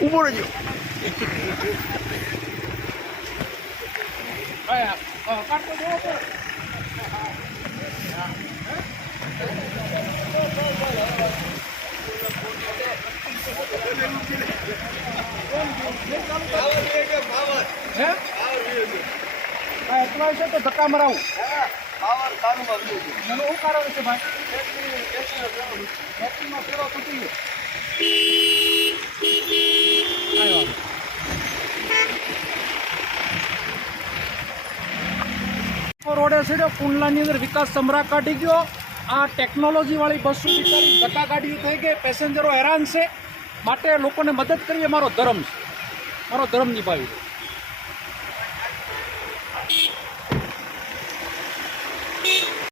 ઊભો રહેજો તો ધક્કા મરાવું કારણ છે ભાઈ બેટરીનો ફેરો તૂટી ગયો રોડે કુંડલાની અંદર વિકાસ સમરા કાઢી ગયો. આ ટેકનોલોજીવાળી બસો બિચારી કાઢી થઈ ગઈ. પેસેન્જરો હેરાન છે. માટે લોકોને મદદ કરીએ, મારો ધર્મ છે. મારો ધર્મ નિભાવી